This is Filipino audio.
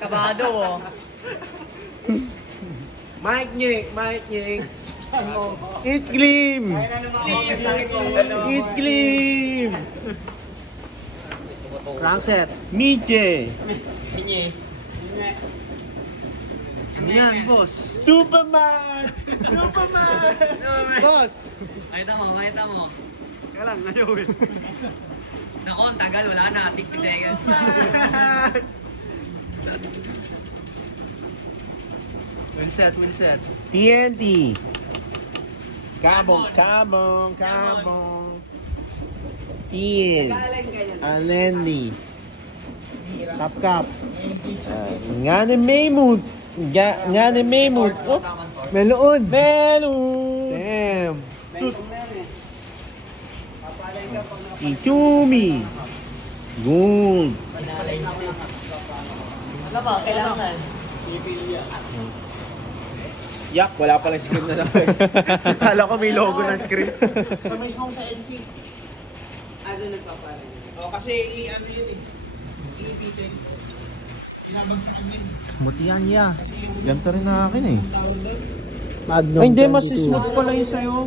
Kabado oh. Mike Nyek. Eat Gleam! Eat Gleam! Frankset. Miche! Minye. Yan, boss. Superman! Boss. Makita mo. Kaya lang, ayaw eh. Nako, ang tagal. Wala na. 60 seconds. Will set. TNT! Kabong! Ian! Alendi! Kap! Nga ni Maymut! Oh! Meloon! Damn! Ichumi! Gold! Wala ba? Kailangan. Yak, wala palang script na namin. Kala ko may logo ng script. Sa mismo sa NC. Ano nagpaparin? O kasi ano yun eh. I-pitin. Binabagsakan yun. Mutihan niya. Ganito rin na akin eh. Ay, hindi, mas smooth pala yun sa'yo.